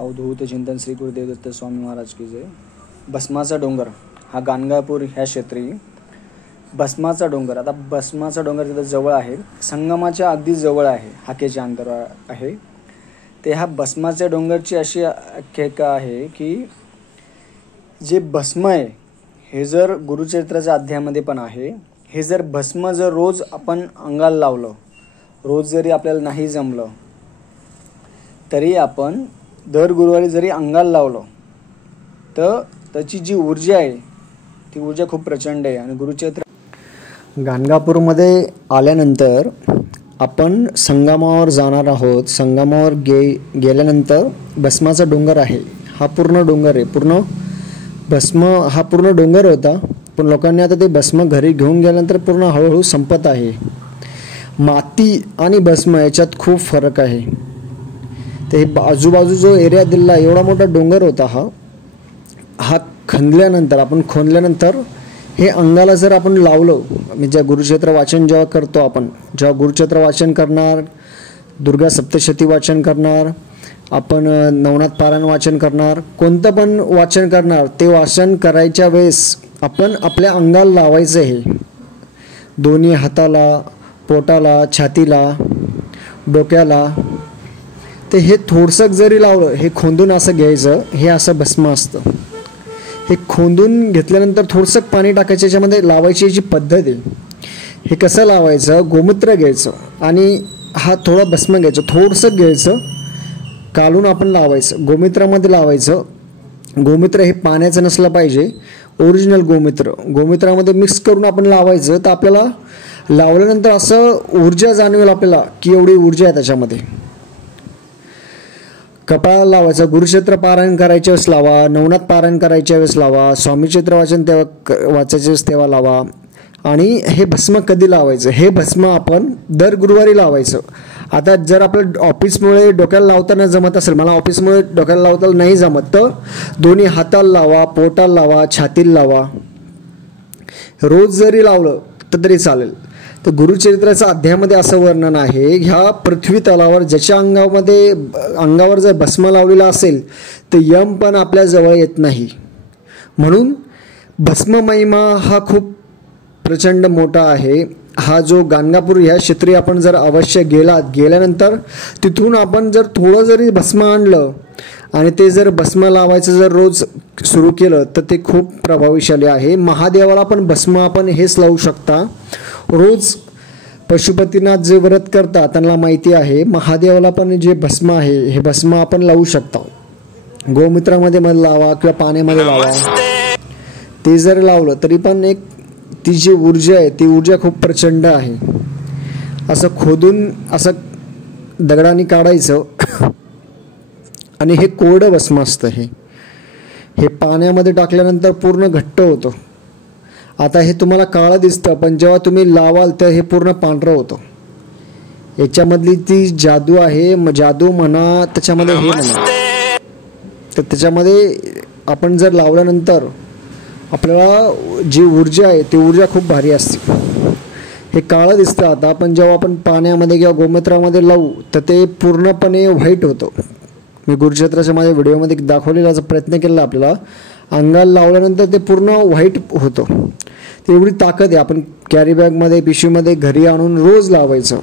अवधूत चिंतन श्री गुरुदेव दत्त स्वामी महाराज की जय। भस्माचा डोंगर हा गाणगापूर ह्या क्षेत्री भस्माचा डोंगर, आता भस्माचा डोंगर तिथं जवळ आहे, संगमाच्या अगदी जवळ आहे, हाकेच्या अंतरावर आहे ते। हा भस्माच्या डोंगरची अशी आख्यायिका आहे की जे भस्म आहे हे जर गुरुचरित्राच्या अध्यायामध्ये पण आहे, हे जर भस्म जर रोज आपण अंगाला लावलं, रोज जरी आपल्याला नाही जमलं तरी आपण दर गुरुवारी जरी अंगाला लावलं तर त्याची जी ऊर्जा आहे ती ऊर्जा खूप प्रचंड आहे। आणि गुरुचरित्र गाणगापूरमध्ये आल्यानंतर आपण संगमावर जाणार आहोत। संगमावर गेल्यानंतर भस्माचा डोंगर आहे, हा पूर्ण डोंगर आहे, पूर्ण भस्म हा पूर्ण डोंगर होता, पण लोकांनी आता ते भस्म घरी घेऊन गेल्यानंतर पूर्ण हळूहळू संपत आहे। माती आणि भस्म याच्यात खूप फरक आहे। ते आजूबाजू जो एरिया दिला एवढा मोठा डोंगर होता, हा खणल्यानंतर आपण खोदल्यानंतर हे अंगाला जर आपण लावलं, म्हणजे गुरुचरित्र वाचन जेव्हा करतो आपण, जेव्हा गुरुचरित्र वाचन करणार, दुर्गा सप्तशती वाचन करणार, आपण नवनाथ पारायण वाचन करणार, कोणतं पण वाचन करणार, ते वाचन करायच्या वेळेस आपण आपल्या अंगाला लावायचं आहे, दोन्ही हाताला, पोटाला, छातीला, डोक्याला। ते हे थोडसं जरी लावलं, हे खोंदून असं घ्यायचं, हे असं भस्म असतं, हे खोंदून घेतल्यानंतर थोडंसं पाणी टाकायचं, याच्यामध्ये लावायची याची पद्धत आहे। हे कसं लावायचं, गोमूत्र घ्यायचं आणि हा थोडा भस्म घ्यायचं, थोडंसं घ्यायचं, काढून आपण लावायचं, गोमूत्रामध्ये लावायचं। गोमूत्र हे पाण्याचं नसलं पाहिजे, ओरिजिनल गोमूत्रामध्ये मिक्स करून आपण लावायचं। तर आपल्याला लावल्यानंतर असं ऊर्जा जाणवेल आपल्याला की एवढी ऊर्जा आहे त्याच्यामध्ये। कपाळाला लावायचं, गुरुचरित्र पारायण करायच्या वेळेस लावा, नवनाथ पारायण करायच्या वेळेस लावा, स्वामीचरित्र वाचन तेव्हा वाचायच्या वेळेस तेव्हा लावा। आणि हे भस्म कधी लावायचं, हे भस्म आपण दर गुरुवारी लावायचं। आता जर आपलं ऑफिसमुळे डोक्याला लावताना जमत असेल, मला ऑफिसमुळे डोक्याला लावताना नाही जमत, तर दोन्ही हाताला लावा, पोटाला लावा, छातीला लावा, रोज जरी लावलं तर तरी चालेल। तर गुरुचरित्राच्या अध्यायामध्ये असं वर्णन आहे, ह्या पृथ्वी तलावर ज्याच्या अंगावर जर भस्म लावलेला असेल तर यम पण आपल्या जवळ येत नाही। म्हणून भस्म महिमा हा खूप प्रचंड मोठा आहे। हा जो गाणगापूर ह्या क्षेत्री आपण जर अवश्य गेल्यानंतर तिथून आपण जर थोडं जरी भस्म आणलं आणि ते जर भस्म लावायचं जर रोज सुरू केलं तर ते खूप प्रभावशाली आहे। महादेवाला पण भस्म आपण हेच लावू शकता रोज। पशुपतीनाथ जे व्रत करतात त्यांना माहिती आहे, महादेवाला पण जे भस्म आहे हे भस्म आपण लावू शकता, गोमूत्रामध्ये लावा किंवा पाण्यामध्ये लावा। ते जर लावलं तरी पण एक ती जी ऊर्जा आहे ती ऊर्जा खूप प्रचंड आहे। असं खोदून असं दगडाने काढायचं आणि हे कोरडं भस्म असतं, हे पाण्यामध्ये टाकल्यानंतर पूर्ण घट्ट होतं। आता हे तुम्हाला काळं दिसतं, पण जेव्हा तुम्ही लावाल तर हे पूर्ण पांढरं होतं। याच्यामधली ती जादू आहे, जादू म्हणा, त्याच्यामध्ये हे म्हणा, तर त्याच्यामध्ये आपण जर लावल्यानंतर आपल्याला जी ऊर्जा आहे ती ऊर्जा खूप भारी असते। हे काळं दिसतं आता, पण जेव्हा आपण पाण्यामध्ये किंवा गोमूत्रामध्ये लावू तर ते पूर्णपणे व्हाईट होतं। मी गुरुचरित्राच्या माझ्या व्हिडिओमध्ये दाखवलेला प्रयत्न केला, आपल्याला अंगाला लावल्यानंतर ते पूर्ण व्हाईट होतं। एवढी ताकद आहे, आपण कॅरी बॅगमध्ये पिशवीमध्ये घरी आणून रोज लावायचं।